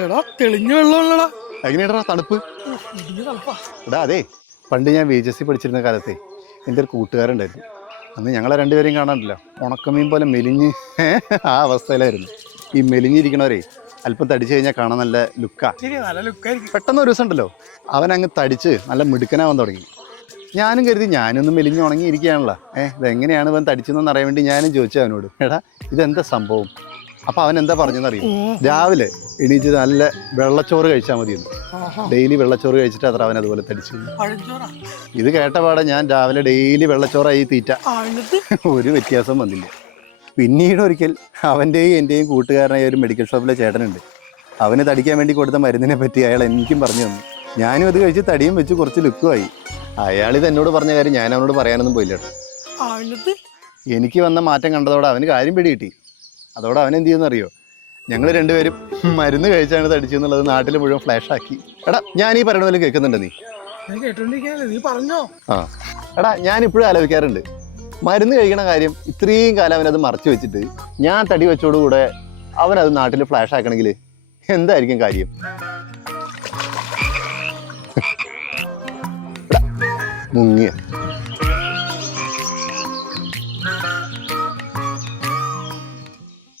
എടാ തെളിഞ്ഞ വെള്ളമുള്ളടാ. എങ്ങനെയാ തണുപ്പ്? എടാ അതെ, പണ്ട് ഞാൻ VHSC പഠിച്ചിരുന്ന കാലത്തെ എൻ്റെ ഒരു കൂട്ടുകാരുണ്ടായിരുന്നു. അന്ന് ഞങ്ങളെ രണ്ടുപേരെയും കാണാനില്ല, ഉണക്കമീൻ പോലെ മെലിഞ്ഞ് ആ അവസ്ഥയിലായിരുന്നു. ഈ മെലിഞ്ഞിരിക്കണവരെ അല്പം തടിച്ചു കഴിഞ്ഞാൽ കാണാൻ നല്ല ലുക്കാ. പെട്ടെന്ന് ഒരു ദിവസം ഉണ്ടല്ലോ അവനങ്ങ് തടിച്ച് നല്ല മിടുക്കനാവാൻ തുടങ്ങി. ഞാനും കരുതി ഞാനൊന്നും മെലിഞ്ഞ് ഉണങ്ങിയിരിക്കുകയാണല്ലോ, ഇതെങ്ങനെയാണ് ഇവൻ തടിച്ചതെന്ന് അറിയാൻ വേണ്ടി ഞാനും ചോദിച്ചു അവനോട്, എടാ ഇതെന്താ സംഭവം? അപ്പോൾ അവൻ എന്താ പറഞ്ഞെന്നറിയും, രാവിലെ എണീച്ച് നല്ല വെള്ളച്ചോറ് കഴിച്ചാൽ മതിയെന്ന്. ഡെയിലി വെള്ളച്ചോറ് കഴിച്ചിട്ട് അത്ര അവൻ അതുപോലെ തടിച്ചു. ഇത് കേട്ട പാടെ ഞാൻ രാവിലെ ഡെയിലി വെള്ളച്ചോറായി തീറ്റ, ഒരു വ്യത്യാസം വന്നില്ല. പിന്നീട് ഒരിക്കൽ അവൻ്റെയും എൻ്റെയും കൂട്ടുകാരനായ ഒരു മെഡിക്കൽ ഷോപ്പിലെ ചേട്ടനുണ്ട്. അവന് തടിക്കാൻ വേണ്ടി കൊടുത്ത മരുന്നിനെ പറ്റി അയാൾ എനിക്കും പറഞ്ഞു തന്നു. ഞാനും അത് കഴിച്ച് തടിയും വെച്ച് കുറച്ച് ലുക്കുമായി. അയാളിത് എന്നോട് പറഞ്ഞ കാര്യം ഞാൻ അവനോട് പറയാനൊന്നും പോയില്ല. എനിക്ക് വന്ന മാറ്റം കണ്ടതോടെ അവന് കാര്യം പിടികിട്ടി. അതോടെ അവൻ എന്ത് ചെയ്യുമെന്നറിയോ, ഞങ്ങൾ രണ്ടുപേരും മരുന്ന് കഴിച്ചാണ് തടിച്ചെന്നുള്ളത് നാട്ടിൽ മുഴുവൻ ഫ്ലാഷാക്കി. എടാ ഞാൻ ഈ പറയണ പോലെ കേൾക്കുന്നുണ്ടോ നീ? ആ എടാ, ഞാനിപ്പോഴും ആലോചിക്കാറുണ്ട്, മരുന്ന് കഴിക്കണ കാര്യം ഇത്രയും കാലം അവനത് മറച്ചു വെച്ചിട്ട് ഞാൻ തടി വെച്ചോടുകൂടെ അവനത് നാട്ടിൽ ഫ്ലാഷ് ആക്കണമെങ്കിൽ എന്തായിരിക്കും കാര്യം? മുങ്ങിയ